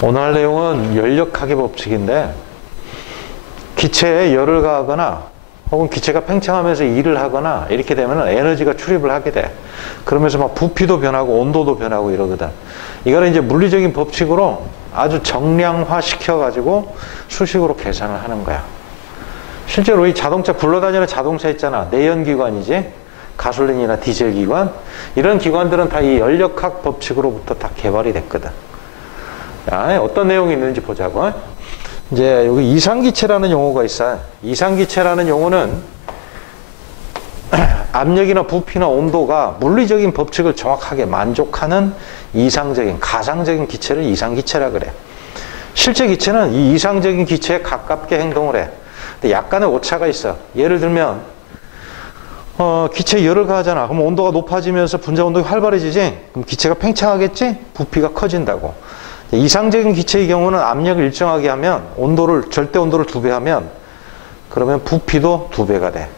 오늘 할 내용은 열역학의 법칙인데, 기체에 열을 가하거나 혹은 기체가 팽창하면서 일을 하거나 이렇게 되면 에너지가 출입을 하게 돼. 그러면서 막 부피도 변하고 온도도 변하고 이러거든. 이거는 이제 물리적인 법칙으로 아주 정량화 시켜가지고 수식으로 계산을 하는 거야. 실제로 이 자동차, 굴러다니는 자동차 있잖아. 내연기관이지. 가솔린이나 디젤 기관. 이런 기관들은 다 이 열역학 법칙으로부터 다 개발이 됐거든. 자, 어떤 내용이 있는지 보자고. 이제 여기 이상기체라는 용어가 있어요. 이상기체라는 용어는 압력이나 부피나 온도가 물리적인 법칙을 정확하게 만족하는 이상적인, 가상적인 기체를 이상기체라 그래. 실제 기체는 이 이상적인 기체에 가깝게 행동을 해. 근데 약간의 오차가 있어. 예를 들면 기체에 열을 가하잖아. 그럼 온도가 높아지면서 분자 운동이 활발해지지? 그럼 기체가 팽창하겠지? 부피가 커진다고. 이상적인 기체의 경우는 압력을 일정하게 하면 절대 온도를 2배 하면 그러면 부피도 2배가 돼.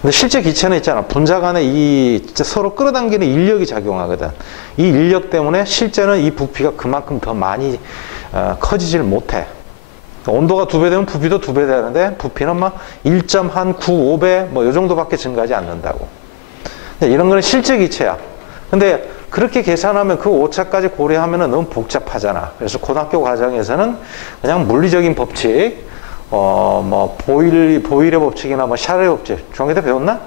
근데 실제 기체는 있잖아. 분자 간에 이 서로 끌어당기는 인력이 작용하거든. 이 인력 때문에 실제는 이 부피가 그만큼 더 많이 커지질 못해. 온도가 2배 되면 부피도 2배 되는데 부피는 막 1.95배 뭐 이 정도밖에 증가하지 않는다고. 이런 거는 실제 기체야. 근데 그렇게 계산하면 그 오차까지 고려하면 너무 복잡하잖아. 그래서 고등학교 과정에서는 그냥 물리적인 법칙, 뭐 보일의 법칙이나 뭐 샤르의 법칙, 중학교 때 배웠나?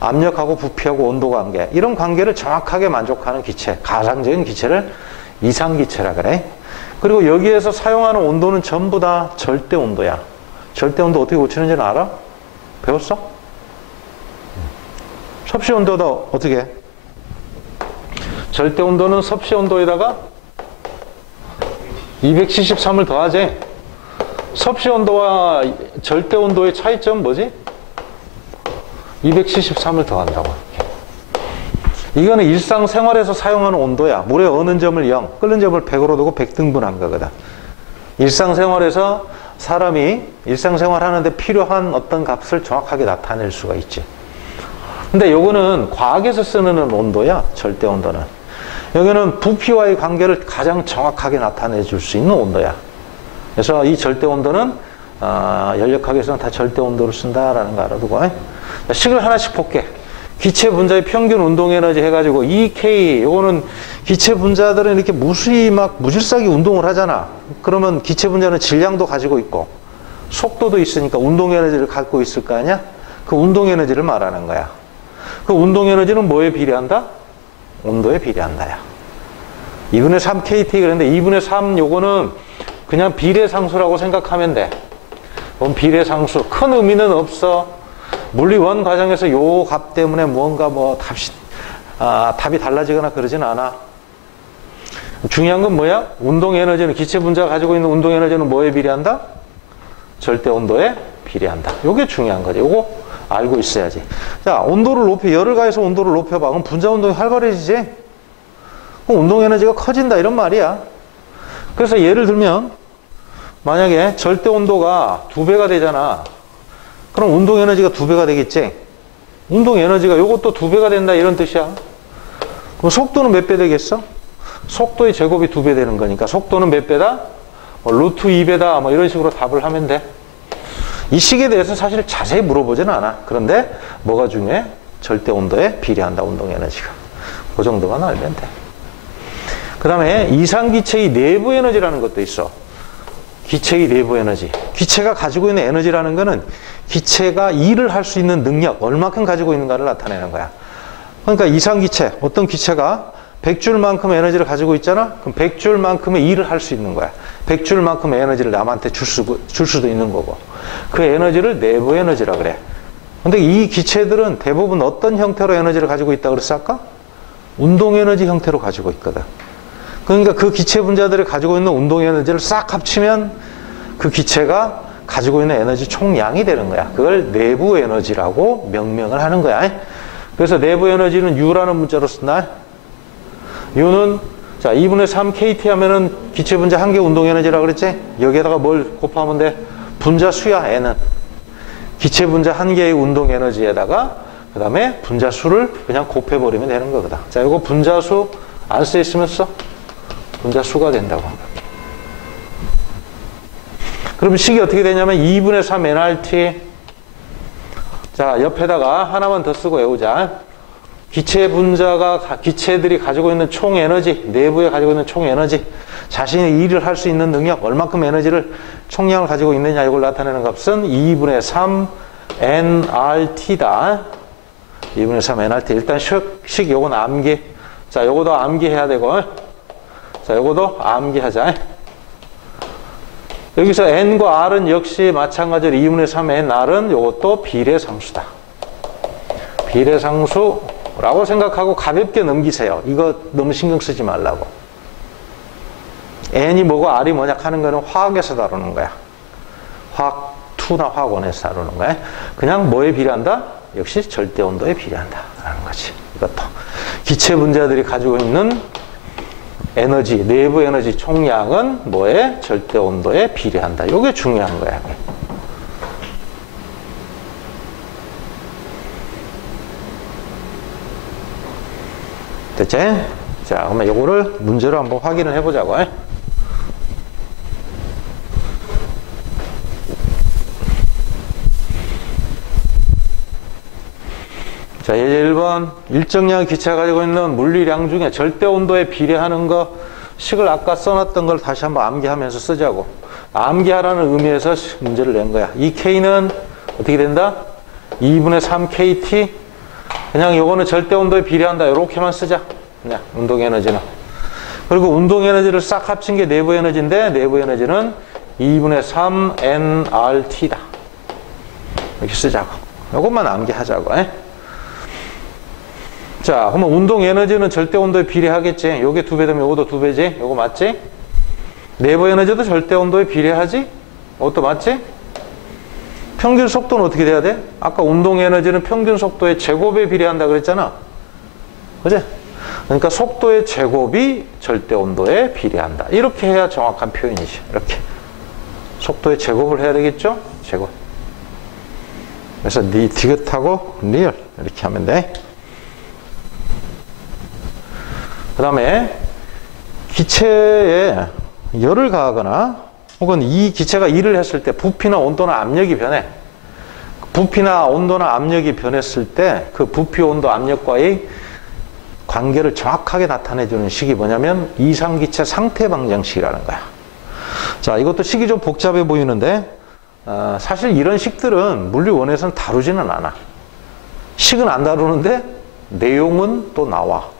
압력하고 부피하고 온도 관계, 이런 관계를 정확하게 만족하는 기체, 가상적인 기체를 이상기체라 그래. 그리고 여기에서 사용하는 온도는 전부 다 절대 온도야. 절대 온도 어떻게 고치는지는 알아? 배웠어? 섭씨 온도다 어떻게 해? 절대 온도는 섭씨 온도에다가 273을 더하지. 섭씨 온도와 절대 온도의 차이점 뭐지? 273을 더한다고. 이거는 일상생활에서 사용하는 온도야. 물에 어는 점을 0, 끓는 점을 100으로 두고 100등분한 거거든. 일상생활에서 사람이 일상생활 하는데 필요한 어떤 값을 정확하게 나타낼 수가 있지. 근데 요거는 과학에서 쓰는 온도야. 절대 온도는. 여기는 부피와의 관계를 가장 정확하게 나타내 줄 수 있는 온도야. 그래서 이 절대 온도는 열역학에서는 다 절대 온도를 쓴다라는 거 알아두고. 식을 하나씩 볼게. 기체 분자의 평균 운동 에너지 해가지고 EK, 요거는 기체 분자들은 이렇게 무수히 막 무질서하게 운동을 하잖아. 그러면 기체 분자는 질량도 가지고 있고 속도도 있으니까 운동 에너지를 갖고 있을 거 아니야? 그 운동 에너지를 말하는 거야. 그 운동 에너지는 뭐에 비례한다? 온도에 비례한다야. 2분의 3 KT 그랬는데 2분의 3 요거는 그냥 비례상수라고 생각하면 돼. 그럼 비례상수. 큰 의미는 없어. 물리원 과정에서 요 값 때문에 뭔가 뭐 답이 달라지거나 그러진 않아. 중요한 건 뭐야? 운동 에너지는, 기체 분자가 가지고 있는 운동 에너지는 뭐에 비례한다? 절대 온도에 비례한다. 요게 중요한 거지. 요거 알고 있어야지. 자, 온도를 열을 가해서 온도를 높여봐. 그럼 분자 운동이 활발해지지? 그럼 운동 에너지가 커진다 이런 말이야. 그래서 예를 들면 만약에 절대 온도가 2배가 되잖아. 그럼 운동 에너지가 2배가 되겠지? 운동 에너지가 요것도 2배가 된다 이런 뜻이야. 그럼 속도는 몇 배 되겠어? 속도의 제곱이 2배 되는 거니까 속도는 몇 배다? 루트 2배다 뭐 이런 식으로 답을 하면 돼. 이 식에 대해서 사실 자세히 물어보지는 않아. 그런데 뭐가 중요해? 절대 온도에 비례한다, 운동 에너지가. 그 정도만 알면 돼. 그 다음에 이상기체의 내부 에너지라는 것도 있어. 기체의 내부 에너지. 기체가 가지고 있는 에너지라는 거는 기체가 일을 할 수 있는 능력, 얼마큼 가지고 있는가를 나타내는 거야. 그러니까 이상기체, 어떤 기체가 100줄만큼의 에너지를 가지고 있잖아? 그럼 100줄만큼의 일을 할 수 있는 거야. 100줄만큼의 에너지를 남한테 줄 수도 있는 거고. 그 에너지를 내부 에너지라 그래. 근데 이 기체들은 대부분 어떤 형태로 에너지를 가지고 있다고 그랬어 아까? 운동 에너지 형태로 가지고 있거든. 그러니까 그 기체 분자들이 가지고 있는 운동 에너지를 싹 합치면 그 기체가 가지고 있는 에너지 총량이 되는 거야. 그걸 내부 에너지라고 명명을 하는 거야. 그래서 내부 에너지는 U라는 문자로 쓴다. U는 자 2분의 3 KT 하면은 기체 분자 한 개 운동 에너지라고 그랬지? 여기에다가 뭘 곱하면 돼? 분자 수야, N은. 기체 분자 한 개의 운동 에너지에다가 그 다음에 분자 수를 그냥 곱해버리면 되는 거거든. 자, 이거 분자 수 안 쓰였으면 써. 분자 수가 된다고. 그럼 식이 어떻게 되냐면 2분의 3 nRT. 자, 옆에다가 하나만 더 쓰고 외우자. 기체 분자가, 기체들이 가지고 있는 총 에너지, 내부에 가지고 있는 총 에너지, 자신이 일을 할 수 있는 능력, 얼만큼 에너지를, 총량을 가지고 있느냐, 이걸 나타내는 값은 2분의 3 nRT다. 2분의 3 nRT. 일단 식 요건 암기. 자, 요거도 암기해야 되고. 자, 요거도 암기하자. 여기서 n과 r은 역시 마찬가지로 2분의 3 nr은 요것도 비례상수다. 비례상수라고 생각하고 가볍게 넘기세요. 이거 너무 신경 쓰지 말라고. n이 뭐고 r이 뭐냐 하는 거는 화학에서 다루는 거야. 화학 2나 화학 1에서 다루는 거야. 그냥 뭐에 비례한다? 역시 절대 온도에 비례한다 라는 거지. 이것도 기체 분자들이 가지고 있는 에너지, 내부 에너지 총량은 뭐에? 절대 온도에 비례한다. 이게 중요한 거야. 됐지? 자, 그러면 이거를 문제로 한번 확인을 해보자고. 자, 예제 1번. 일정량의 기체가 가지고 있는 물리량 중에 절대 온도에 비례하는 거, 식을 아까 써놨던 걸 다시 한번 암기하면서 쓰자고. 암기하라는 의미에서 문제를 낸 거야. 이 K는 어떻게 된다? 2분의 3KT. 그냥 요거는 절대 온도에 비례한다. 이렇게만 쓰자. 그냥 운동 에너지는. 그리고 운동 에너지를 싹 합친 게 내부 에너지인데, 내부 에너지는 2분의 3 nRT다. 이렇게 쓰자고. 요것만 암기하자고. 자, 그러면 운동 에너지는 절대 온도에 비례하겠지. 요게 2배 되면 요것도 2배지. 요거 맞지? 내부 에너지도 절대 온도에 비례하지? 이것도 맞지? 평균 속도는 어떻게 돼야 돼? 아까 운동 에너지는 평균 속도의 제곱에 비례한다 그랬잖아. 그지? 그러니까 속도의 제곱이 절대 온도에 비례한다. 이렇게 해야 정확한 표현이지. 이렇게. 속도의 제곱을 해야 되겠죠? 제곱. 그래서 디귿하고 리얼 이렇게 하면 돼. 그 다음에 기체에 열을 가하거나 혹은 이 기체가 일을 했을 때 부피나 온도나 압력이 변해. 부피나 온도나 압력이 변했을 때 그 부피, 온도, 압력과의 관계를 정확하게 나타내주는 식이 뭐냐면 이상기체 상태방정식이라는 거야. 자, 이것도 식이 좀 복잡해 보이는데 사실 이런 식들은 물리원에서는 다루지는 않아. 식은 안 다루는데 내용은 또 나와.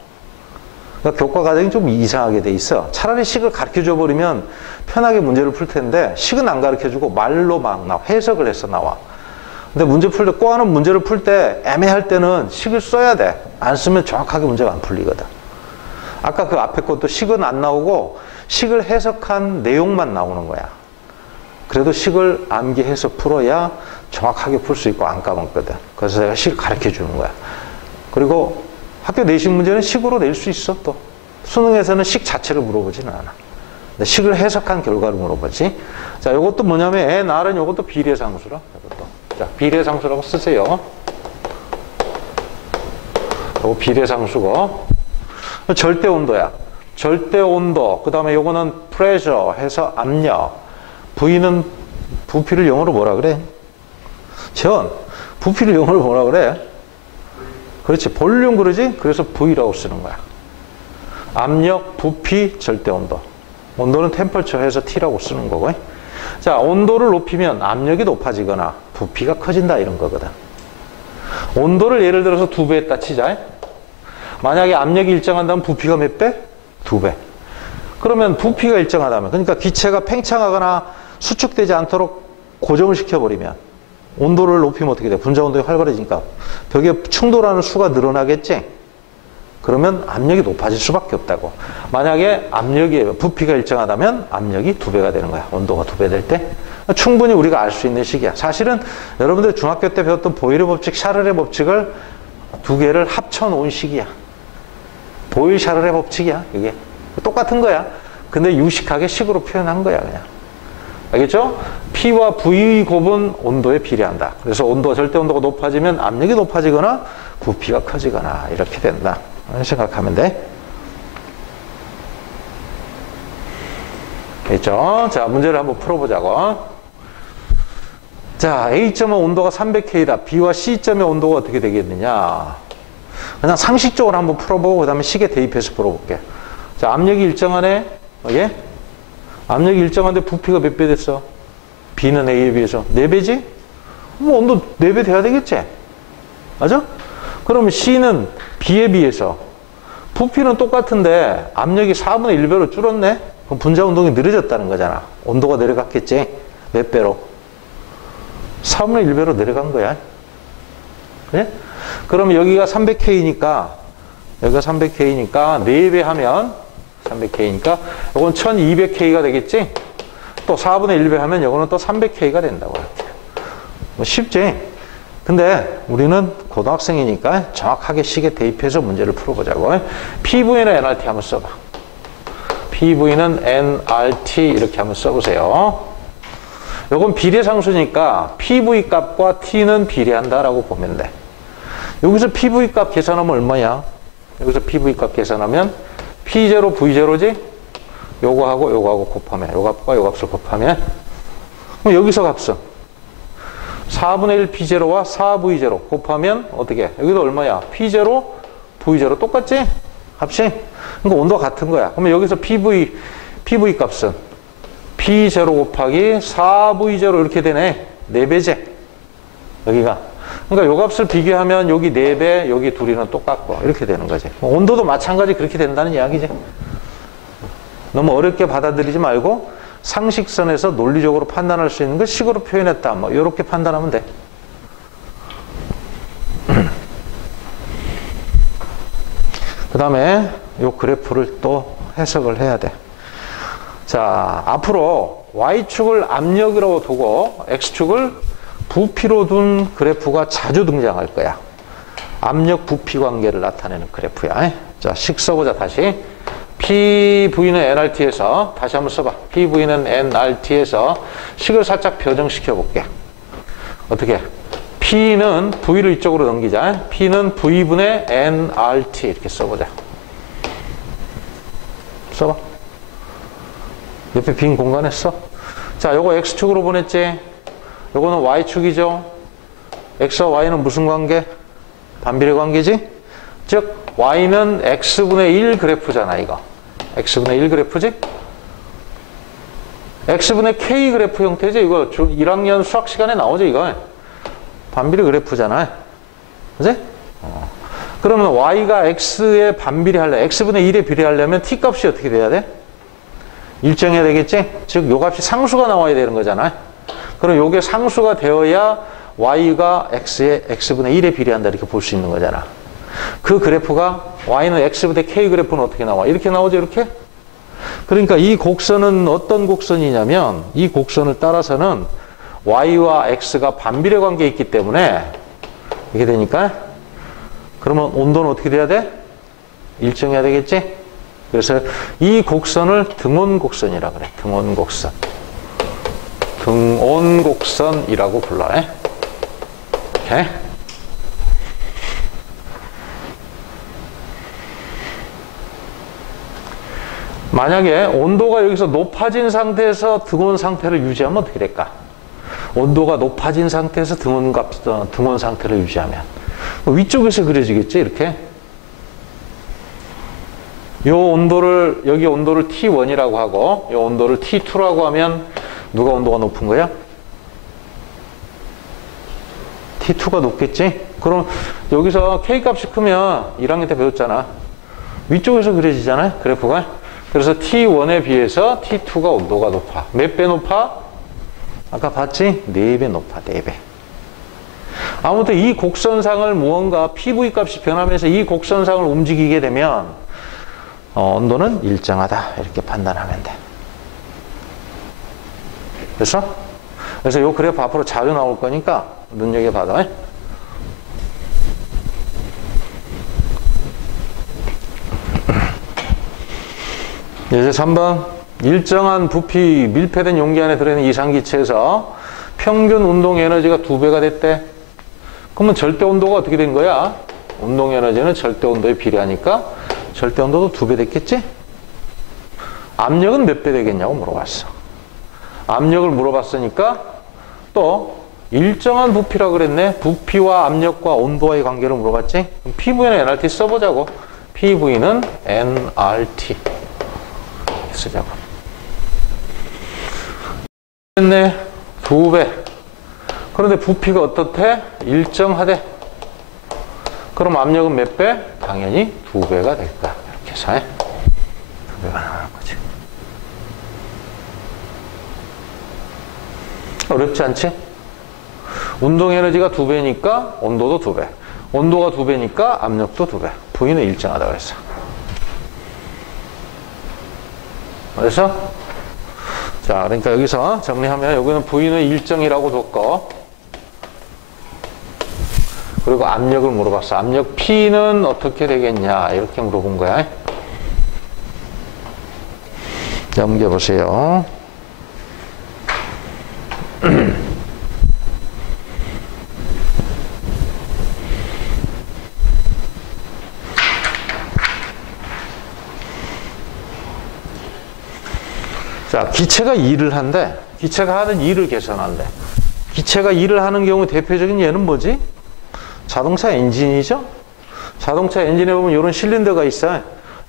그러니까 교과 과정이 좀 이상하게 돼 있어. 차라리 식을 가르쳐줘 버리면 편하게 문제를 풀 텐데 식은 안 가르쳐주고 말로 막 나와. 해석을 해서 나와. 근데 문제 풀 때, 꼬아는 문제를 풀 때 애매할 때는 식을 써야 돼. 안 쓰면 정확하게 문제가 안 풀리거든. 아까 그 앞에 것도 식은 안 나오고 식을 해석한 내용만 나오는 거야. 그래도 식을 암기해서 풀어야 정확하게 풀 수 있고 안 까먹거든. 그래서 내가 식 가르쳐 주는 거야. 그리고 학교 내신 문제는 식으로 낼 수 있어. 또 수능에서는 식 자체를 물어보지는 않아. 근데 식을 해석한 결과를 물어보지. 자, 이것도 뭐냐면 nr은 이것도 비례상수라. 이것도. 자, 비례상수라고 쓰세요. 이거 비례상수고. 절대 온도야. 절대 온도. 그 다음에 요거는 pressure 해서 압력. V는 부피를 영어로 뭐라 그래? 전 부피를 영어로 뭐라 그래? 그렇지. 볼륨 그러지? 그래서 V라고 쓰는 거야. 압력, 부피, 절대 온도. 온도는 템퍼처 해서 T라고 쓰는 거고. 자, 온도를 높이면 압력이 높아지거나 부피가 커진다 이런 거거든. 온도를 예를 들어서 2배 했다 치자. 만약에 압력이 일정하다면 부피가 몇 배? 2배. 그러면 부피가 일정하다면, 그러니까 기체가 팽창하거나 수축되지 않도록 고정을 시켜버리면 온도를 높이면 어떻게 돼? 분자 운동이 활발해지니까 벽에 충돌하는 수가 늘어나겠지? 그러면 압력이 높아질 수밖에 없다고. 만약에 부피가 일정하다면 압력이 2배가 되는 거야. 온도가 2배 될 때. 충분히 우리가 알 수 있는 식이야. 사실은 여러분들 중학교 때 배웠던 보일의 법칙, 샤를의 법칙을 두 개를 합쳐 놓은 식이야. 보일 샤를의 법칙이야. 이게 똑같은 거야. 근데 유식하게 식으로 표현한 거야, 그냥. 알겠죠? P와 V의 곱은 온도에 비례한다. 그래서 절대 온도가 높아지면 압력이 높아지거나 부피가 커지거나 이렇게 된다. 생각하면 돼. 알겠죠? 자, 문제를 한번 풀어보자고. 자, A점의 온도가 300K다. B와 C점의 온도가 어떻게 되겠느냐. 그냥 상식적으로 한번 풀어보고 그 다음에 식에 대입해서 풀어볼게. 자, 압력이 일정하네. 예? 압력이 일정한데 부피가 몇 배 됐어? B는 A에 비해서 4배지? 뭐 온도 4배 돼야 되겠지? 맞아? 그러면 C는 B에 비해서 부피는 똑같은데 압력이 4분의 1배로 줄었네? 그럼 분자 운동이 느려졌다는 거잖아. 온도가 내려갔겠지? 몇 배로? 4분의 1배로 내려간 거야. 그래? 그러면 여기가 300K니까 여기가 300K니까 4배 하면 300K니까 이건 1200K가 되겠지? 또 4분의 1배 하면 이거는 또 300K가 된다고. 뭐 쉽지? 근데 우리는 고등학생이니까 정확하게 식에 대입해서 문제를 풀어보자고. PV는 nRT 한번 써봐. PV는 nRT 이렇게 한번 써보세요. 이건 비례상수니까 PV 값과 T는 비례한다라고 보면 돼. 여기서 PV 값 계산하면 얼마야? 여기서 PV 값 계산하면 P0, V0지? 요거하고 곱하면, 요 값과 요 값을 곱하면, 그럼 여기서 값은 4분의 1 P0와 4V0 곱하면 어떻게? 여기도 얼마야? P0, V0 똑같지? 값이? 그러니까 온도가 같은 거야. 그러면 여기서 PV 값은 P0 곱하기 4V0 이렇게 되네. 4배제. 여기가. 그러니까 요 값을 비교하면 여기 4배, 여기 둘이는 똑같고 이렇게 되는 거지. 온도도 마찬가지 그렇게 된다는 이야기지. 너무 어렵게 받아들이지 말고 상식선에서 논리적으로 판단할 수 있는 걸 식으로 표현했다. 뭐 이렇게 판단하면 돼. 그 다음에 요 그래프를 또 해석을 해야 돼. 자, 앞으로 Y축을 압력으로 두고 X축을 부피로 둔 그래프가 자주 등장할 거야. 압력 부피 관계를 나타내는 그래프야. 자, 식 써보자 다시. PV는 nRT에서 다시 한번 써봐. PV는 nRT에서 식을 살짝 변형시켜 볼게. 어떻게? P는 V를 이쪽으로 넘기자. P는 V분의 nRT 이렇게 써보자. 써봐. 옆에 빈 공간에 써. 자, 요거 X축으로 보냈지? 요거는 Y축이죠? X와 Y는 무슨 관계? 반비례 관계지? 즉 Y는 X분의 1 그래프잖아, 이거. X분의 1 그래프지? X분의 K 그래프 형태지? 이거 1학년 수학 시간에 나오죠, 이거. 반비례 그래프잖아. 그지? 그러면 Y가 X에 반비례하려, X분의 1에 비례하려면 T 값이 어떻게 돼야 돼? 일정해야 되겠지? 즉, 요 값이 상수가 나와야 되는 거잖아. 그럼 요게 상수가 되어야 Y가 X에 X분의 1에 비례한다, 이렇게 볼 수 있는 거잖아. 그 그래프가 Y는 X분의 K 그래프는 어떻게 나와? 이렇게 나오죠, 이렇게? 그러니까 이 곡선은 어떤 곡선이냐면 이 곡선을 따라서는 Y와 X가 반비례 관계에 있기 때문에 이게 되니까 그러면 온도는 어떻게 돼야 돼? 일정해야 되겠지? 그래서 이 곡선을 등온곡선이라 그래. 등온곡선. 등온곡선이라고 불러. 이렇게. 만약에 온도가 여기서 높아진 상태에서 등온 상태를 유지하면 어떻게 될까? 온도가 높아진 상태에서 등온 상태를 유지하면 위쪽에서 그려지겠지, 이렇게. 여기 온도를 T1이라고 하고, 이 온도를 T2라고 하면 누가 온도가 높은 거야? T2가 높겠지? 그럼 여기서 K 값이 크면 1학년 때 배웠잖아. 위쪽에서 그려지잖아요, 그래프가. 그래서 T1에 비해서 T2가 온도가 높아. 몇 배 높아? 아까 봤지? 4배 높아, 4배. 아무튼 이 곡선상을 무언가 PV 값이 변하면서 이 곡선상을 움직이게 되면 온도는 일정하다, 이렇게 판단하면 돼. 그래서 이 그래프 앞으로 자주 나올 거니까 눈여겨봐라. 이제 3번. 일정한 부피 밀폐된 용기 안에 들어있는 이상기체에서 평균 운동 에너지가 2배가 됐대. 그러면 절대 온도가 어떻게 된 거야? 운동 에너지는 절대 온도에 비례하니까 절대 온도도 2배 됐겠지? 압력은 몇 배 되겠냐고 물어봤어. 압력을 물어봤으니까 또 일정한 부피라고 그랬네. 부피와 압력과 온도와의 관계를 물어봤지. 그럼 PV는 nRT 써보자고. PV는 nRT 쓰자고. 됐네. 2배. 그런데 부피가 어떻대? 일정하대. 그럼 압력은 몇 배? 당연히 2배가 될 거야. 이렇게 해서 2배가 나오는 거지. 어렵지 않지? 운동 에너지가 2배니까 온도도 2배. 온도가 2배니까 압력도 2배. V는 일정하다고 했어. 그래서 자, 그러니까 여기서 정리하면 여기는 V는 일정이라고 뒀고, 그리고 압력을 물어봤어. 압력 P는 어떻게 되겠냐 이렇게 물어본 거야. 넘겨보세요. 자, 기체가 일을 한대. 기체가 하는 일을 계산한대. 기체가 일을 하는 경우 대표적인 예는 뭐지? 자동차 엔진이죠? 자동차 엔진에 보면 이런 실린더가 있어요.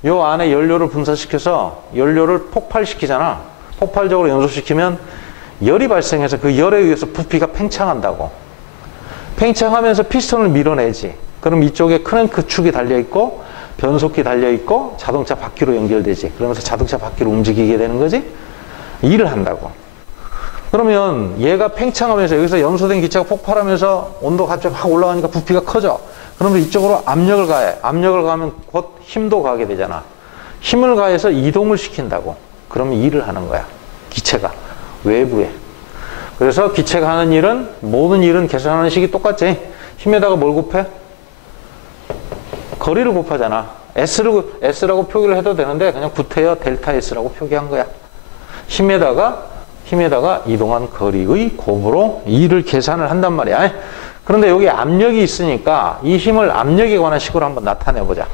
요 안에 연료를 분사시켜서 연료를 폭발시키잖아. 폭발적으로 연소시키면 열이 발생해서 그 열에 의해서 부피가 팽창한다고. 팽창하면서 피스톤을 밀어내지. 그럼 이쪽에 크랭크 축이 달려있고 변속기 달려있고 자동차 바퀴로 연결되지. 그러면서 자동차 바퀴를 움직이게 되는 거지. 일을 한다고. 그러면 얘가 팽창하면서 여기서 연소된 기체가 폭발하면서 온도가 갑자기 확 올라가니까 부피가 커져. 그러면 이쪽으로 압력을 가해. 압력을 가하면 곧 힘도 가게 되잖아. 힘을 가해서 이동을 시킨다고. 그러면 일을 하는 거야. 기체가. 외부에. 그래서 기체가 하는 일은, 모든 일은 계산하는 식이 똑같지. 힘에다가 뭘 곱해? 거리를 곱하잖아. S라고 표기를 해도 되는데 그냥 구태여 델타 S라고 표기한 거야. 힘에다가 이동한 거리의 곱으로 E를 계산을 한단 말이야. 그런데 여기 압력이 있으니까 이 힘을 압력에 관한 식으로 한번 나타내보자.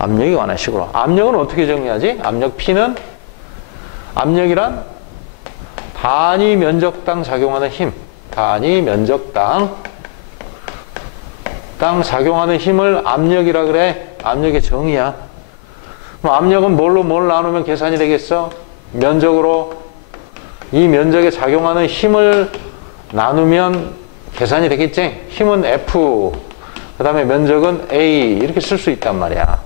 압력에 관한 식으로. 압력은 어떻게 정리하지? 압력 P는, 압력이란 단위 면적당 작용하는 힘. 단위 면적당 작용하는 힘을 압력이라 그래. 압력의 정의야. 그럼 압력은 뭘 나누면 계산이 되겠어? 면적으로. 이 면적에 작용하는 힘을 나누면 계산이 되겠지? 힘은 F, 그 다음에 면적은 A, 이렇게 쓸 수 있단 말이야.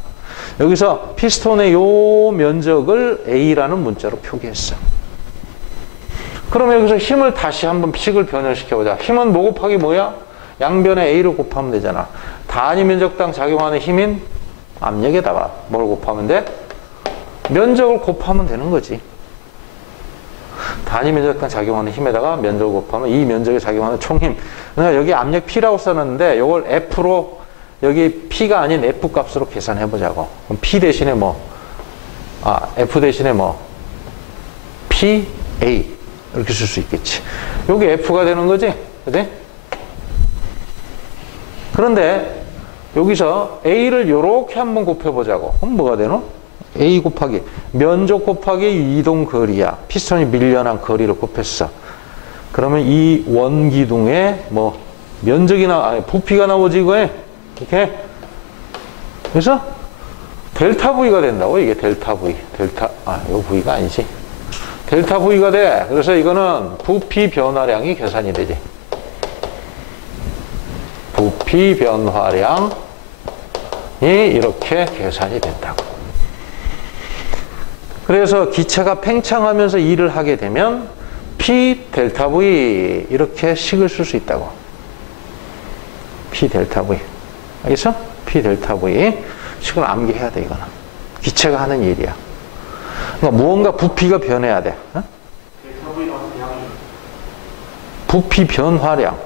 여기서 피스톤의 요 면적을 A라는 문자로 표기했어. 그러면 여기서 힘을 다시 한번 식을 변형시켜보자. 힘은 뭐 곱하기 뭐야? 양변에 A를 곱하면 되잖아. 단위 면적당 작용하는 힘인 압력에다가 뭘 곱하면 돼? 면적을 곱하면 되는 거지. 단위 면적당 작용하는 힘에다가 면적을 곱하면 이 면적에 작용하는 총힘. 그러니까 여기 압력 P라고 썼는데 이걸 F로, 여기 P가 아닌 F 값으로 계산해 보자고. 그럼 P 대신에 뭐? F 대신에 뭐? PA 이렇게 쓸 수 있겠지. 여기 F가 되는 거지, 그지? 그런데 여기서 A를 이렇게 한번 곱해보자고. 그럼 뭐가 되노? A 곱하기 면적 곱하기 이동 거리야. 피스톤이 밀려난 거리를 곱했어. 그러면 이 원기둥에 뭐 면적이나 부피가 나오지 이거에. 이렇게. 그래서 델타 V가 된다고. 이게 델타 V. 이거 V가 아니지. 델타 V가 돼. 그래서 이거는 부피 변화량이 계산이 되지. 부피 변화량이 이렇게 계산이 된다고. 그래서 기체가 팽창하면서 일을 하게 되면 P 델타 V 이렇게 식을 쓸 수 있다고. P 델타 V. 알겠어? P 델타 V 식을 암기해야 돼. 이거는 기체가 하는 일이야. 그러니까 무언가 부피가 변해야 돼. 어? 델타 V가 양이. 부피 변화량.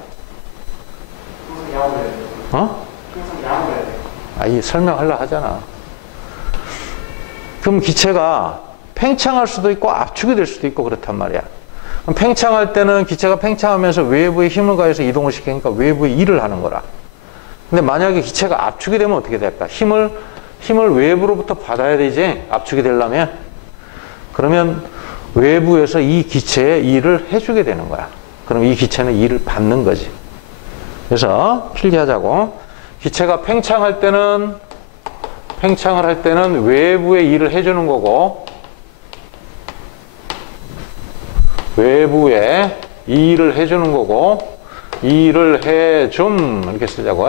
항상 양을 해야 돼. 어? 항상 양을 해야 돼. 이 설명하려고 하잖아. 그럼 기체가 팽창할 수도 있고 압축이 될 수도 있고 그렇단 말이야. 그럼 팽창할 때는 기체가 팽창하면서 외부에 힘을 가해서 이동을 시키니까 외부에 일을 하는 거라. 근데 만약에 기체가 압축이 되면 어떻게 될까? 힘을 외부로부터 받아야 되지. 압축이 되려면. 그러면 외부에서 이 기체에 일을 해주게 되는 거야. 그럼 이 기체는 E를 받는 거지. 그래서 필기하자고. 기체가 팽창을 할 때는 외부에 E를 해주는 거고, 외부에 E를 해주는 거고, E를 해줌 이렇게 쓰자고.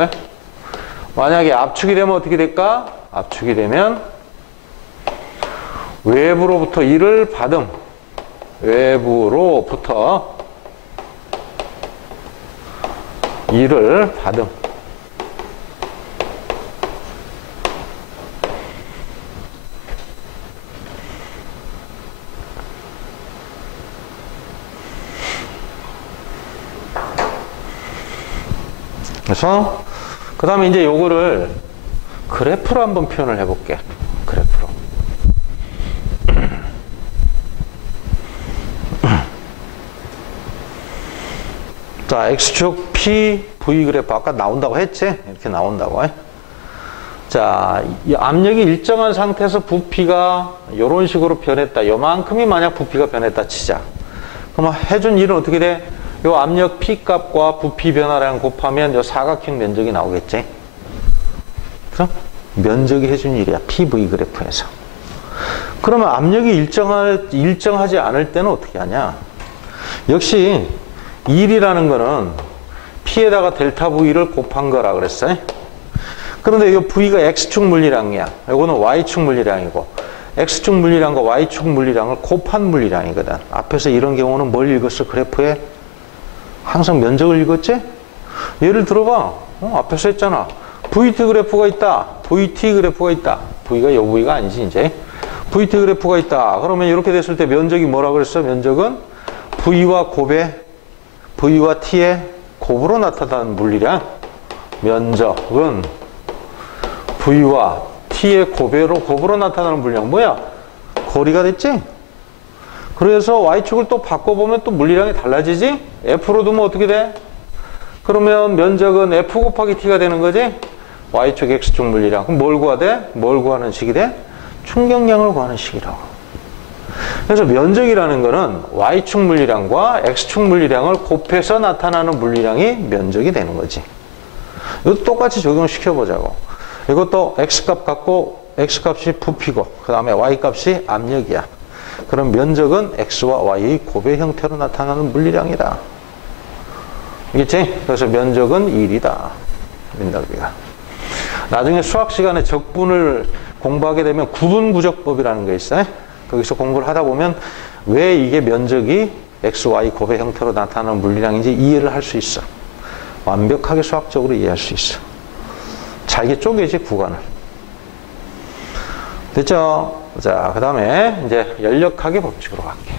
만약에 압축이 되면 어떻게 될까? 압축이 되면 외부로부터 E를 받음. 외부로부터 E를 받음. 그래서 그 다음에 이제 요거를 그래프로 한번 표현을 해볼게. 그래프로. 자, X축 P, V 그래프 아까 나온다고 했지? 이렇게 나온다고. 자, 이 압력이 일정한 상태에서 부피가 이런 식으로 변했다. 요만큼이 만약 부피가 변했다 치자. 그러면 해준 일은 어떻게 돼? 요 압력 P 값과 부피 변화량 곱하면 요 사각형 면적이 나오겠지? 그럼 면적이 해준 일이야. PV 그래프에서. 그러면 압력이 일정하지 않을 때는 어떻게 하냐? 역시 1이라는 거는 P에다가 델타 V를 곱한 거라 그랬어요. 그런데 이 V가 X축 물리량이야. 이거는 Y축 물리량이고, X축 물리량과 Y축 물리량을 곱한 물리량이거든. 앞에서 이런 경우는 뭘 읽었어? 그래프에 항상 면적을 읽었지? 예를 들어봐. 앞에서 했잖아. VT 그래프가 있다. VT 그래프가 있다. V가 요 V가 아니지 이제. VT 그래프가 있다. 그러면 이렇게 됐을 때 면적이 뭐라 그랬어? 면적은 V와 T의 곱으로 나타나는 물리량. 면적은 V와 T의 곱으로 나타나는 물량. 뭐야? 거리가 됐지? 그래서 Y축을 또 바꿔보면 또 물리량이 달라지지? F로 두면 어떻게 돼? 그러면 면적은 F 곱하기 T가 되는 거지? Y축 X축 물리량. 그럼 뭘 구하대? 뭘 구하는 식이 돼? 충격량을 구하는 식이라고. 그래서 면적이라는 거는 Y축 물리량과 X축 물리량을 곱해서 나타나는 물리량이 면적이 되는 거지. 이것도 똑같이 적용시켜보자고. 이것도 X값 갖고 X값이 부피고 그 다음에 Y값이 압력이야. 그럼 면적은 X와 Y의 곱의 형태로 나타나는 물리량이다. 알겠지? 그래서 면적은 1이다. 면적비가. 나중에 수학 시간에 적분을 공부하게 되면 구분구적법이라는 게 있어요. 거기서 공부를 하다 보면 왜 이게 면적이 X, Y 곱의 형태로 나타나는 물리량인지 이해를 할 수 있어. 완벽하게 수학적으로 이해할 수 있어. 잘게 쪼개지 구간을. 됐죠? 자, 그 다음에 이제 연력학의 법칙으로 갈게.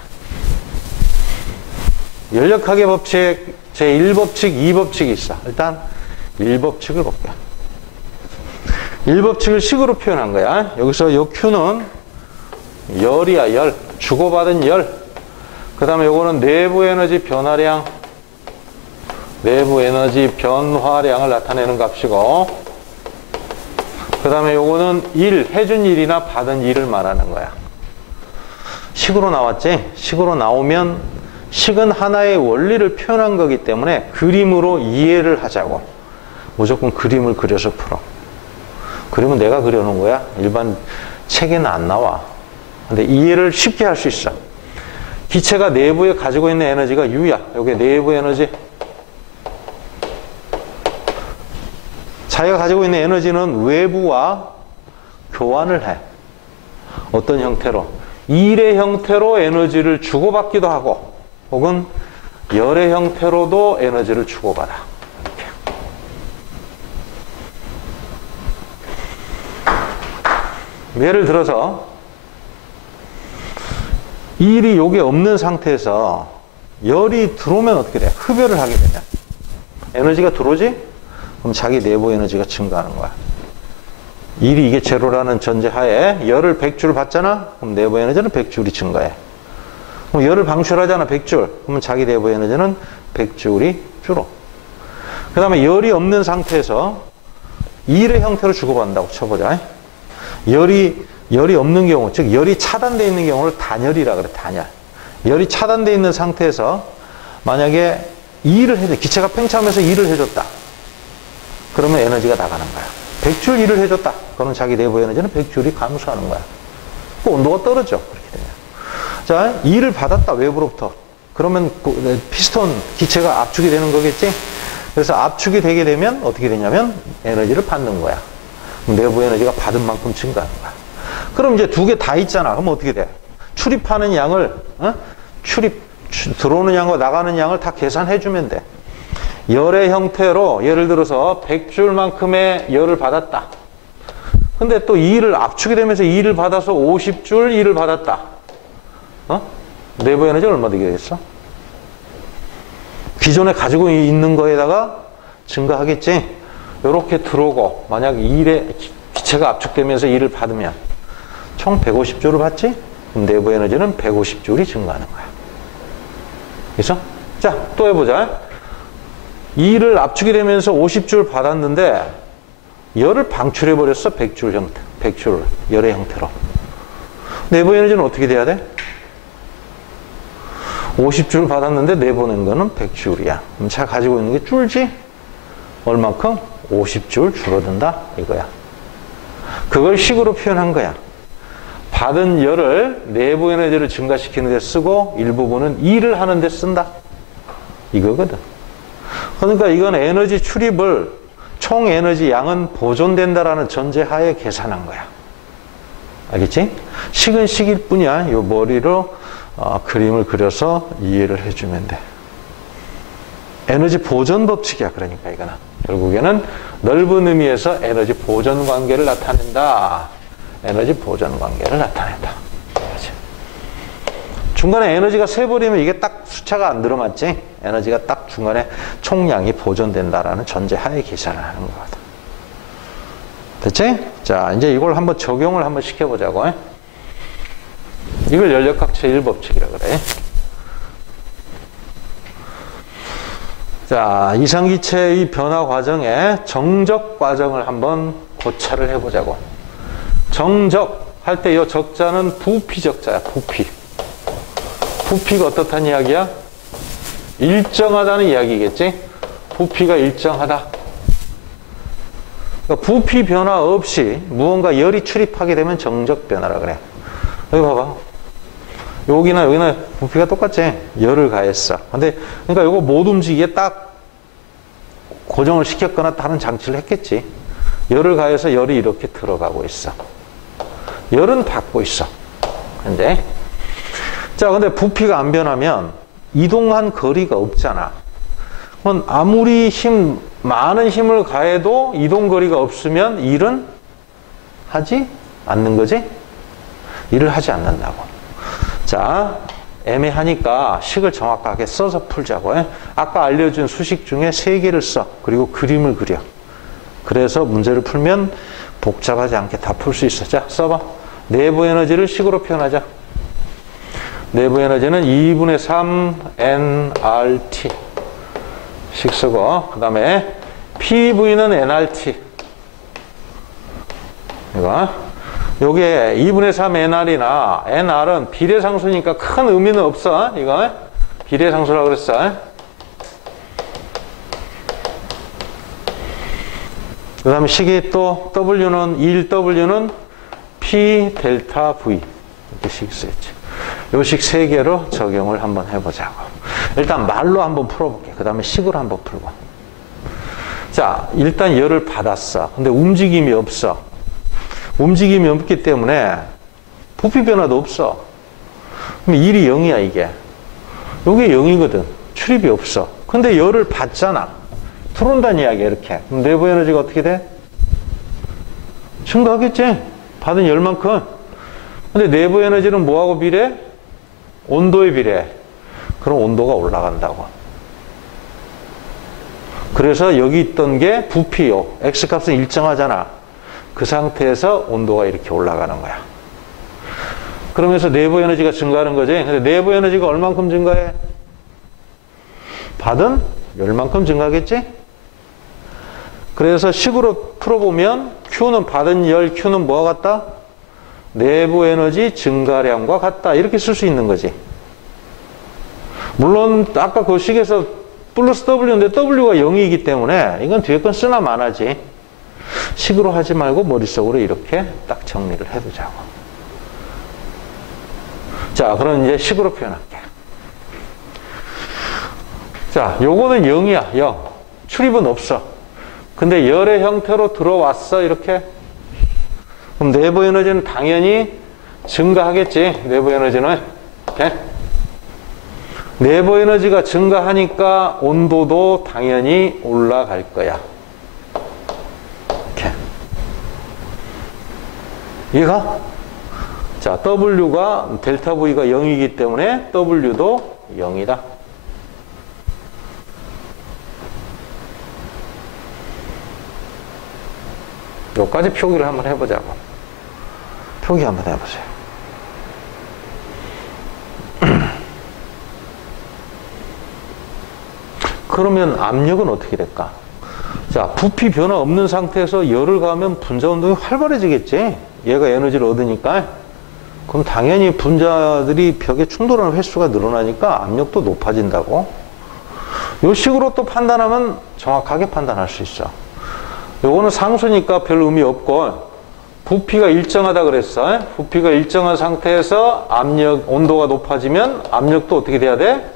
연력학의 법칙 제1법칙, 2법칙이 있어. 일단 1법칙을 볼게. 1법칙을 식으로 표현한 거야. 여기서 요 Q는 열이야, 열. 주고받은 열. 그 다음에 요거는 내부 에너지 변화량, 내부 에너지 변화량을 나타내는 값이고, 그 다음에 요거는 일, 해준 일이나 받은 일을 말하는 거야. 식으로 나왔지? 식으로 나오면 식은 하나의 원리를 표현한 거기 때문에 그림으로 이해를 하자고. 무조건 그림을 그려서 풀어. 그림은 내가 그려놓은 거야. 일반 책에는 안 나와. 근데 이해를 쉽게 할 수 있어. 기체가 내부에 가지고 있는 에너지가 U야. 여기 내부 에너지. 자기가 가지고 있는 에너지는 외부와 교환을 해. 어떤 형태로? 일의 형태로 에너지를 주고받기도 하고, 혹은 열의 형태로도 에너지를 주고받아. 이렇게. 예를 들어서 일이 여기 없는 상태에서 열이 들어오면 어떻게 돼? 흡열을 하게 되냐? 에너지가 들어오지? 그럼 자기 내부 에너지가 증가하는 거야. 일이 이게 제로라는 전제하에 열을 100줄 받잖아? 그럼 내부 에너지는 100줄이 증가해. 그럼 열을 방출하잖아, 100줄. 그러면 자기 내부 에너지는 100줄이 줄어. 그 다음에 열이 없는 상태에서 일의 형태로 주고받는다고 쳐보자. 열이 없는 경우, 즉 열이 차단되어 있는 경우를 단열이라 그래, 단열. 열이 차단되어 있는 상태에서 만약에 기체가 팽창하면서 일을 해줬다. 그러면 에너지가 나가는 거야. 100줄 일을 해줬다. 그러면 자기 내부 에너지는 100줄이 감소하는 거야. 그 온도가 떨어져. 그렇게 되면. 자, 일을 받았다. 외부로부터. 그러면 피스톤 기체가 압축이 되는 거겠지? 그래서 압축이 되게 되면 어떻게 되냐면 에너지를 받는 거야. 내부 에너지가 받은 만큼 증가하는 거야. 그럼 이제 두 개 다 있잖아. 그럼 어떻게 돼? 출입하는 양을, 들어오는 양과 나가는 양을 다 계산해주면 돼. 열의 형태로 예를 들어서 100줄만큼의 열을 받았다. 근데 또 일을 압축이 되면서 일을 받아서 50줄 일을 받았다. 내부 에너지가 얼마 되겠어? 기존에 가지고 있는 거에다가 증가하겠지? 이렇게 들어오고 만약 기체가 압축되면서 일을 받으면 총 150줄을 받지? 그럼 내부 에너지는 150줄이 증가하는 거야. 그래서 자, 또 해보자. 일을 압축이 되면서 50줄 받았는데 열을 방출해버렸어. 100줄 형태. 100줄 열의 형태로. 내부 에너지는 어떻게 돼야 돼? 50줄 받았는데 내보낸 거는 100줄이야. 그럼 차 가지고 있는 게 줄지? 얼만큼? 50줄 줄어든다 이거야. 그걸 식으로 표현한 거야. 받은 열을 내부 에너지를 증가시키는 데 쓰고 일부분은 일을 하는 데 쓴다. 이거거든. 그러니까 이건 에너지 출입을 총 에너지 양은 보존된다라는 전제하에 계산한 거야. 알겠지? 식은 식일 뿐이야. 이 머리로 그림을 그려서 이해를 해주면 돼. 에너지 보존 법칙이야. 그러니까 이거는 결국에는 넓은 의미에서 에너지 보존 관계를 나타낸다. 에너지 보존 관계를 나타낸다. 그렇지. 중간에 에너지가 세버리면 이게 딱 숫자가 안 들어맞지? 에너지가 딱 중간에 총량이 보존된다라는 전제하에 계산을 하는 거거든. 됐지? 자, 이제 이걸 한번 적용을 한번 시켜보자고. 이걸 연력학 제1법칙이라 그래. 자, 이상기체의 변화 과정의 정적 과정을 한번 고찰을 해보자고. 정적 할 때 이 적자는 부피 적자야. 부피. 부피가 어떻다는 이야기야? 일정하다는 이야기겠지? 부피가 일정하다. 그러니까 부피 변화 없이 무언가 열이 출입하게 되면 정적 변화라 그래. 여기 봐봐. 여기나 부피가 똑같지? 열을 가했어. 근데 그러니까 이거 못 움직이게 딱 고정을 시켰거나 다른 장치를 했겠지. 열을 가해서 열이 이렇게 들어가고 있어. 열은 받고 있어. 근데 근데 부피가 안 변하면 이동한 거리가 없잖아. 그럼 아무리 많은 힘을 가해도 이동 거리가 없으면 일은 하지 않는 거지? 일을 하지 않는다고. 자, 애매하니까 식을 정확하게 써서 풀자고. 아까 알려준 수식 중에 3개를 써. 그리고 그림을 그려. 그래서 문제를 풀면 복잡하지 않게 다 풀 수 있어. 자, 써봐. 내부 에너지를 식으로 표현하자. 내부 에너지는 2분의 3 nRT 식 쓰고, 그 다음에 PV는 nRT. 이거. 요게 2분의 3 nR이나 nR은 비례상수니까 큰 의미는 없어. 이거. 비례상수라고 그랬어. 그 다음에 식이 또 W는 1W는 P 델타 V 이렇게 식 쓰였지. 요 식 3개로 적용을 한번 해보자고. 일단 말로 한번 풀어볼게. 그 다음에 식으로 한번 풀고. 자, 일단 열을 받았어. 근데 움직임이 없어. 움직임이 없기 때문에 부피 변화도 없어. 그럼 1이 0이야 이게. 요게 0이거든. 출입이 없어. 근데 열을 받잖아. 들어온다는 이야기야 이렇게. 그럼 내부 에너지가 어떻게 돼? 증가하겠지? 받은 열만큼. 근데 내부 에너지는 뭐하고 비례? 온도에 비례. 그럼 온도가 올라간다고. 그래서 여기 있던 게 부피요. X값은 일정하잖아. 그 상태에서 온도가 이렇게 올라가는 거야. 그러면서 내부 에너지가 증가하는 거지. 근데 내부 에너지가 얼만큼 증가해? 받은 열만큼 증가하겠지? 그래서 식으로 풀어보면 Q는 받은 열, Q는 뭐와 같다? 내부 에너지 증가량과 같다. 이렇게 쓸 수 있는 거지. 물론 아까 그 식에서 플러스 W인데 W가 0이기 때문에 이건 뒤에 건 쓰나 마나지. 식으로 하지 말고 머릿속으로 이렇게 딱 정리를 해두자고. 자, 그럼 이제 식으로 표현할게. 자, 요거는 0이야, 0. 출입은 없어. 근데 열의 형태로 들어왔어, 이렇게. 그럼 내부 에너지는 당연히 증가하겠지, 내부 에너지는. 이렇게. 내부 에너지가 증가하니까 온도도 당연히 올라갈 거야. 이렇게. 이해가? 자, W가, 델타 V가 0이기 때문에 W도 0이다. 여기까지 표기를 한번 해보자고. 표기 한번 해보세요. 그러면 압력은 어떻게 될까? 자, 부피 변화 없는 상태에서 열을 가하면 분자 운동이 활발해지겠지? 얘가 에너지를 얻으니까. 그럼 당연히 분자들이 벽에 충돌하는 횟수가 늘어나니까 압력도 높아진다고. 요 식으로 또 판단하면 정확하게 판단할 수 있어. 요거는 상수니까 별 의미 없고, 부피가 일정하다 그랬어. 부피가 일정한 상태에서 압력, 온도가 높아지면 압력도 어떻게 돼야 돼?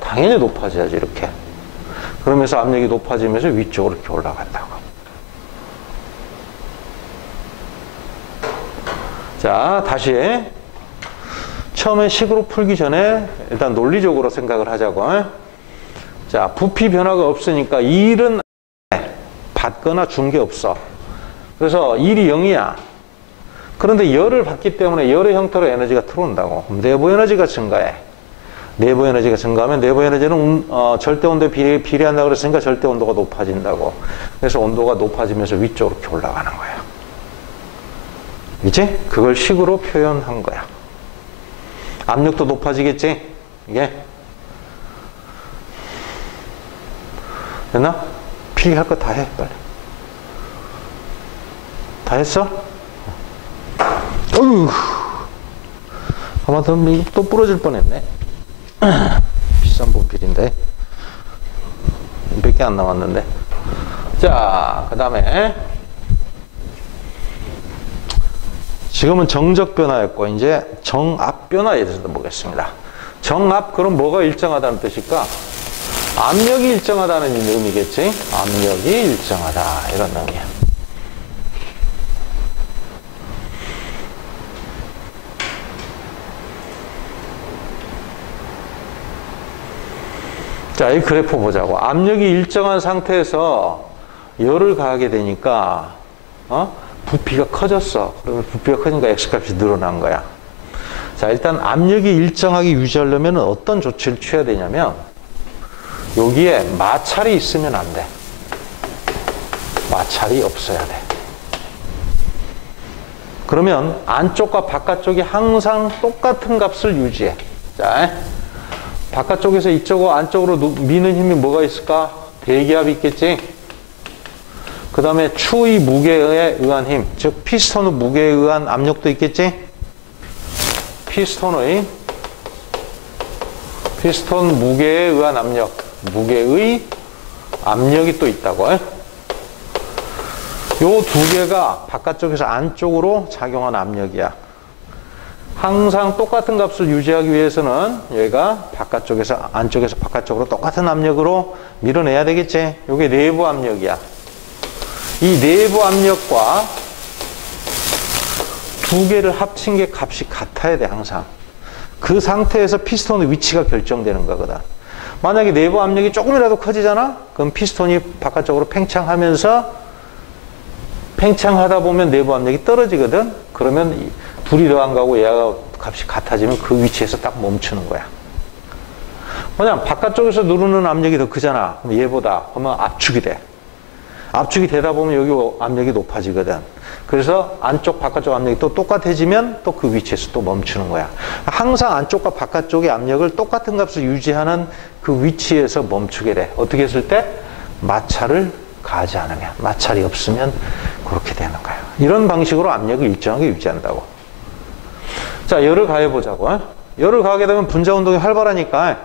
당연히 높아져야지, 이렇게. 그러면서 압력이 높아지면서 위쪽으로 이렇게 올라간다고. 자, 다시. 처음에 식으로 풀기 전에 일단 논리적으로 생각을 하자고. 자, 부피 변화가 없으니까 일은 받거나 준 게 없어. 그래서 일이 0이야. 그런데 열을 받기 때문에 열의 형태로 에너지가 들어온다고. 그럼 내부 에너지가 증가해. 내부 에너지가 증가하면 내부 에너지는 절대 온도에 비례한다고 그랬으니까 절대 온도가 높아진다고. 그래서 온도가 높아지면서 위쪽으로 이렇게 올라가는 거야. 이제 그걸 식으로 표현한 거야. 압력도 높아지겠지? 이게. 됐나? 필기할 거 다 해, 빨리. 다 했어? 어휴. 아마 또 부러질 뻔했네. 비싼 분필인데. 몇 개 안 남았는데. 자, 그 다음에. 지금은 정적 변화였고, 이제 정압 변화에 대해서 보겠습니다. 정압, 그럼 뭐가 일정하다는 뜻일까? 압력이 일정하다는 의미겠지? 압력이 일정하다. 이런 의미야. 자, 이 그래프 보자고. 압력이 일정한 상태에서 열을 가하게 되니까, 부피가 커졌어. 그러면 부피가 커지니까 X값이 늘어난 거야. 자, 일단 압력이 일정하게 유지하려면 어떤 조치를 취해야 되냐면, 여기에 마찰이 있으면 안 돼. 마찰이 없어야 돼. 그러면 안쪽과 바깥쪽이 항상 똑같은 값을 유지해. 자, 바깥쪽에서 이쪽으로 안쪽으로 미는 힘이 뭐가 있을까? 대기압이 있겠지? 그 다음에 추의 무게에 의한 힘, 즉 피스톤의 무게에 의한 압력도 있겠지? 피스톤 무게에 의한 압력, 무게의 압력이 또 있다고. 요 두 개가 바깥쪽에서 안쪽으로 작용한 압력이야. 항상 똑같은 값을 유지하기 위해서는 얘가 바깥쪽에서 안쪽에서 바깥쪽으로 똑같은 압력으로 밀어내야 되겠지? 이게 내부 압력이야. 이 내부 압력과 두 개를 합친 게 값이 같아야 돼, 항상. 그 상태에서 피스톤의 위치가 결정되는 거거든. 만약에 내부 압력이 조금이라도 커지잖아? 그럼 피스톤이 바깥쪽으로 팽창하다 보면 내부 압력이 떨어지거든? 그러면 둘이 더 안 가고 얘가 값이 같아지면 그 위치에서 딱 멈추는 거야. 뭐냐, 바깥쪽에서 누르는 압력이 더 크잖아. 그럼 얘보다. 그러면 압축이 돼. 압축이 되다 보면 여기 압력이 높아지거든. 그래서 안쪽, 바깥쪽 압력이 또 똑같아지면 또 그 위치에서 또 멈추는 거야. 항상 안쪽과 바깥쪽의 압력을 똑같은 값을 유지하는 그 위치에서 멈추게 돼. 어떻게 했을 때? 마찰을 가하지 않으면. 마찰이 없으면 그렇게 되는 거야. 이런 방식으로 압력을 일정하게 유지한다고. 자, 열을 가해보자고. 열을 가하게 되면 분자 운동이 활발하니까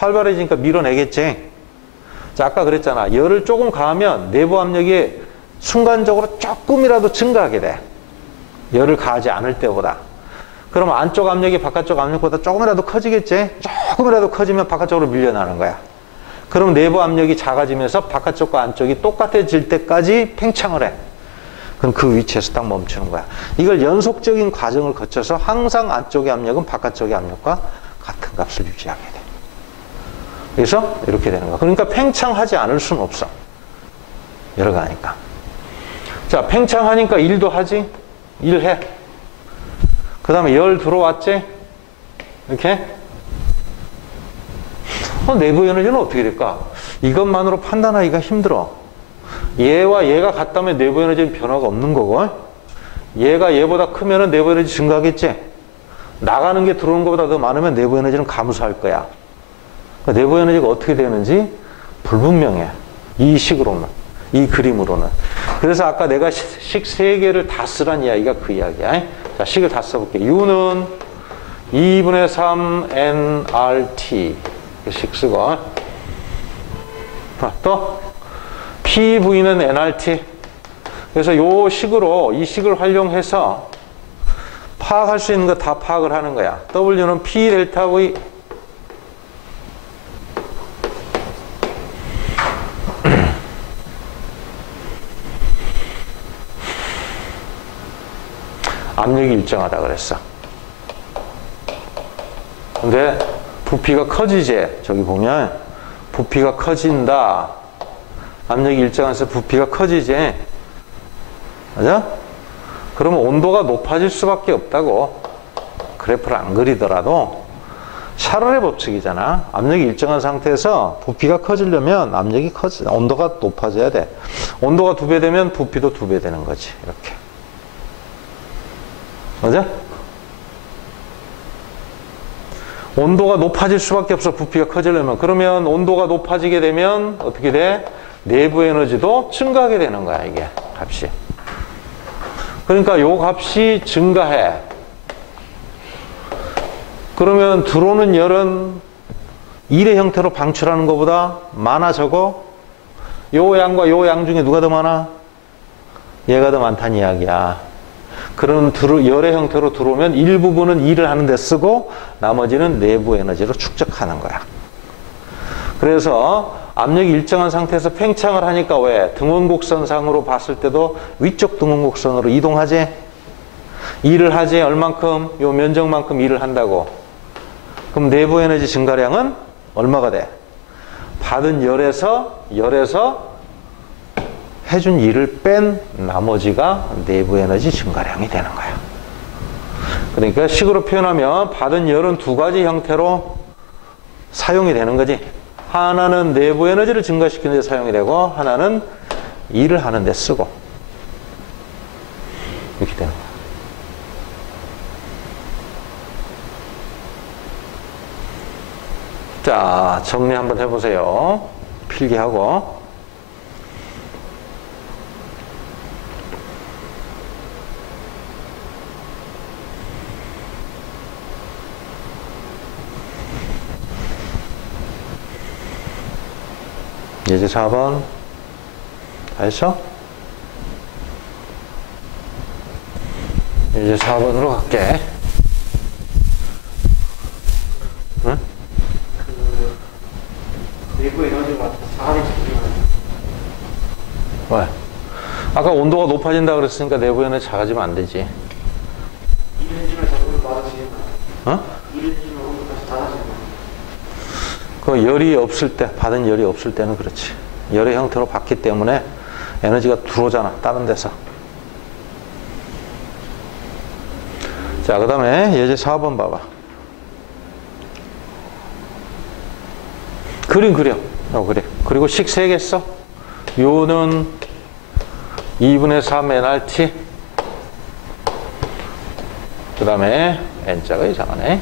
활발해지니까 밀어내겠지. 자, 아까 그랬잖아. 열을 조금 가하면 내부 압력이 순간적으로 조금이라도 증가하게 돼. 열을 가하지 않을 때보다. 그럼 안쪽 압력이 바깥쪽 압력보다 조금이라도 커지겠지? 조금이라도 커지면 바깥쪽으로 밀려나는 거야. 그럼 내부 압력이 작아지면서 바깥쪽과 안쪽이 똑같아질 때까지 팽창을 해. 그럼 그 위치에서 딱 멈추는 거야. 이걸 연속적인 과정을 거쳐서 항상 안쪽의 압력은 바깥쪽의 압력과 같은 값을 유지하게 돼. 그래서 이렇게 되는 거야. 그러니까 팽창하지 않을 수는 없어. 열을 가니까. 자, 팽창하니까 일도 하지? 일해. 그 다음에 열 들어왔지? 이렇게. 내부 에너지는 어떻게 될까? 이것만으로 판단하기가 힘들어. 얘와 얘가 같다면 내부 에너지는 변화가 없는 거고, 얘가 얘보다 크면 내부 에너지 증가하겠지? 나가는 게 들어오는 것보다 더 많으면 내부 에너지는 감소할 거야. 그러니까 내부 에너지가 어떻게 되는지 불분명해. 이 식으로는, 이 그림으로는. 그래서 아까 내가 식 3개를 다 쓰란 이야기가 그 이야기야. 자, 식을 다 써볼게. U는 2분의 3 nRT 식 쓰고, 또 PV는 nRT. 그래서 요 식으로, 이 식을 활용해서 파악할 수 있는 거 다 파악을 하는 거야. W는 P 델타 V. 압력이 일정하다 그랬어. 근데 부피가 커지지. 저기 보면 부피가 커진다. 압력이 일정해서 부피가 커지지. 맞아? 그러면 온도가 높아질 수밖에 없다고. 그래프를 안 그리더라도 샤를의 법칙이잖아. 압력이 일정한 상태에서 부피가 커지려면 온도가 높아져야 돼. 온도가 2배 되면 부피도 2배 되는 거지. 이렇게. 맞아? 온도가 높아질 수밖에 없어. 부피가 커지려면. 그러면 온도가 높아지게 되면 어떻게 돼? 내부 에너지도 증가하게 되는 거야, 이게 값이. 그러니까 요 값이 증가해. 그러면 들어오는 열은 일의 형태로 방출하는 것보다 많아, 적어? 요 양과 요 양 중에 누가 더 많아? 얘가 더 많다는 이야기야. 그런 열의 형태로 들어오면 일부분은 일을 하는 데 쓰고 나머지는 내부 에너지로 축적하는 거야. 그래서 압력이 일정한 상태에서 팽창을 하니까 왜? 등원곡선상으로 봤을 때도 위쪽 등원곡선으로 이동하지? 일을 하지? 얼만큼? 요 면적만큼 일을 한다고. 그럼 내부 에너지 증가량은 얼마가 돼? 받은 열에서 해준 일을 뺀 나머지가 내부 에너지 증가량이 되는 거야. 그러니까 식으로 표현하면 받은 열은 2가지 형태로 사용이 되는 거지. 하나는 내부 에너지를 증가시키는 데 사용이 되고, 하나는 일을 하는 데 쓰고. 이렇게 되는 거야. 자, 정리 한번 해보세요. 필기하고. 예제 4번 다 했어? 예제 4번으로 갈게. 응? 내부 에너지가 작아지면 왜? 아까 온도가 높아진다 그랬으니까 내부 에너지 작아지면 안 되지. 이른지면 자꾸 낮아지는 거야. 어? 이른지면 온도가 낮아지는 거야. 그 열이 없을 때, 받은 열이 없을 때는 그렇지. 열의 형태로 받기 때문에 에너지가 들어오잖아, 다른 데서. 자, 그 다음에 예제 4번 봐봐. 그림 그려. 그래. 그리고 식 3개 써. 요는 2분의 3 nRT. 그 다음에 n자가 이상하네.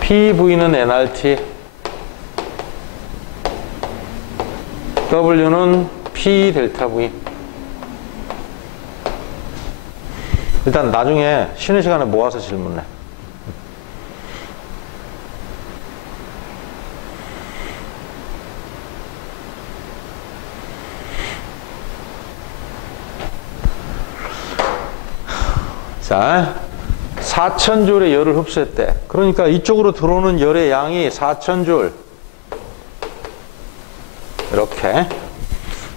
PV는 nRT. W는 P 델타 V. 일단 나중에 쉬는 시간에 모아서 질문해. 자, 4000줄의 열을 흡수했대. 그러니까 이쪽으로 들어오는 열의 양이 4000줄. 이렇게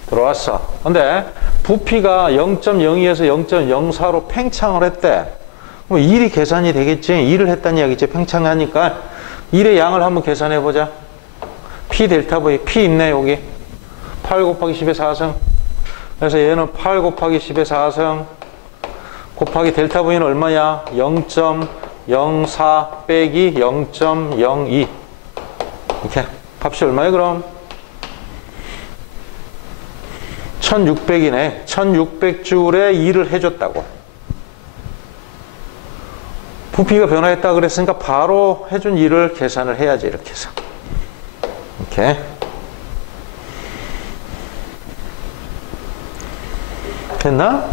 들어왔어. 근데 부피가 0.02에서 0.04로 팽창을 했대. 그럼 일이 계산이 되겠지. 일을 했다는 이야기지. 팽창하니까 일의 양을 한번 계산해 보자. P 델타 V. P 있네 여기. 8 곱하기 10의 4승. 그래서 얘는 8 곱하기 10의 4승 곱하기 델타 V는 얼마냐? 0.04 빼기 0.02. 이렇게. 값이 얼마야 그럼? 1600이네. 1600줄의 일을 해줬다고. 부피가 변화했다 그랬으니까 바로 해준 일을 계산을 해야지. 이렇게 해서. 이렇게. 됐나?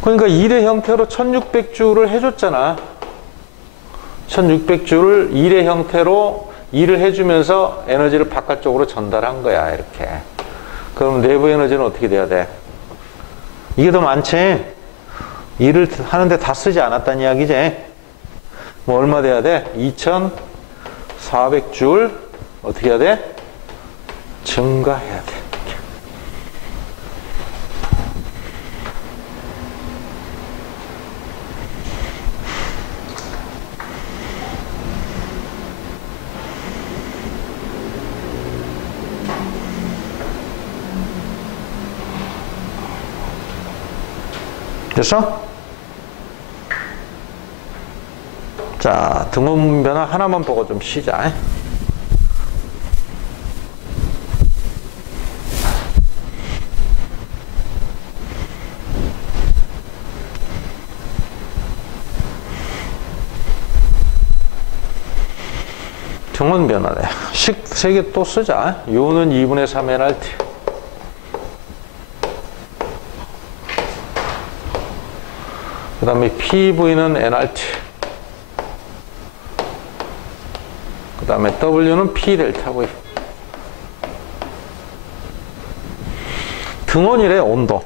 그러니까 일의 형태로 1600줄을 해줬잖아. 1600줄을 일의 형태로 일을 해주면서 에너지를 바깥쪽으로 전달한 거야. 이렇게. 그럼 내부 에너지는 어떻게 돼야 돼? 이게 더 많지? 일을 하는데 다 쓰지 않았다는 이야기지? 뭐 얼마 돼야 돼? 2400줄 어떻게 해야 돼? 증가해야 돼. 됐어? 자, 등원 변화 하나만 보고 좀 쉬자. 등원 변화네. 식 3개 또 쓰자. 요는 2분의 3 NRT. 그 다음에 PV는 NRT. 그 다음에 W는 P 델타 V. 등원이래, 온도.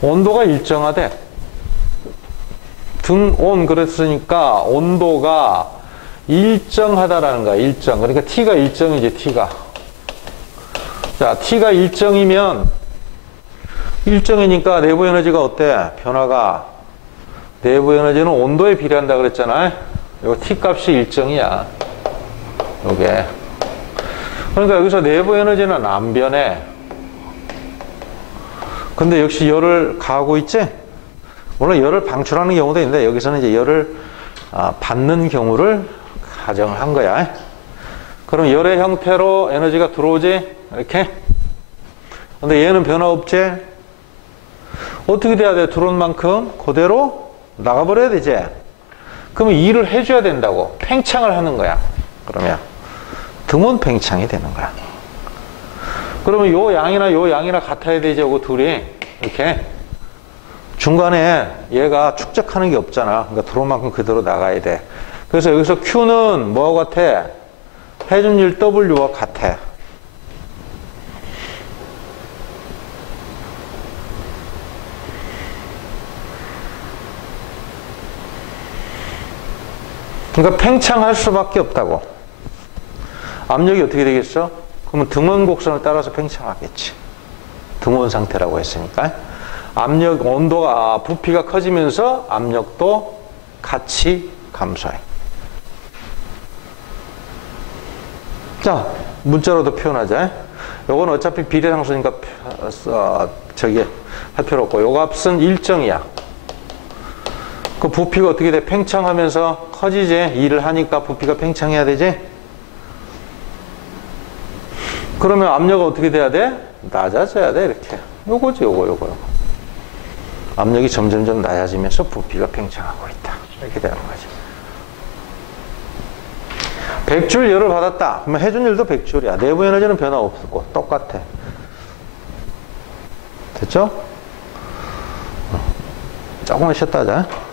온도가 일정하대. 등온 그랬으니까 온도가 일정하다라는 거야, 일정. 그러니까 T가 일정이지, T가. 자, T가 일정이니까 내부 에너지가 어때? 변화가. 내부 에너지는 온도에 비례한다 그랬잖아. 요 T 값이 일정이야. 요게. 그러니까 여기서 내부 에너지는 안 변해. 근데 역시 열을 가하고 있지? 물론 열을 방출하는 경우도 있는데 여기서는 이제 열을 받는 경우를 가정을 한 거야. 그럼 열의 형태로 에너지가 들어오지? 이렇게. 근데 얘는 변화 없지? 어떻게 돼야 돼? 들어온 만큼 그대로 나가버려야 되지? 그러면 일을 해줘야 된다고. 팽창을 하는 거야. 그러면 등원 팽창이 되는 거야. 그러면 요 양이나 같아야 되지? 요거 둘이 이렇게 중간에 얘가 축적하는 게 없잖아. 그러니까 들어온 만큼 그대로 나가야 돼. 그래서 여기서 Q는 뭐하고 같아? 해준 일 W와 같아. 그러니까 팽창할 수밖에 없다고. 압력이 어떻게 되겠어? 그러면 등원 곡선을 따라서 팽창하겠지. 등원 상태라고 했으니까. 압력, 온도가, 부피가 커지면서 압력도 같이 감소해. 자, 문자로도 표현하자. 요건 어차피 비례상수니까 할 필요 없고, 요 값은 일정이야. 그 부피가 어떻게 돼? 팽창하면서 커지지? 일을 하니까 부피가 팽창해야 되지? 그러면 압력은 어떻게 돼야 돼? 낮아져야 돼, 이렇게. 요거지, 요거. 압력이 점점점 낮아지면서 부피가 팽창하고 있다. 이렇게 되는 거지. 100줄 열을 받았다. 그러면 해준 일도 100줄이야. 내부 에너지는 변화 없고 똑같아. 됐죠? 조금만 쉬었다 하자.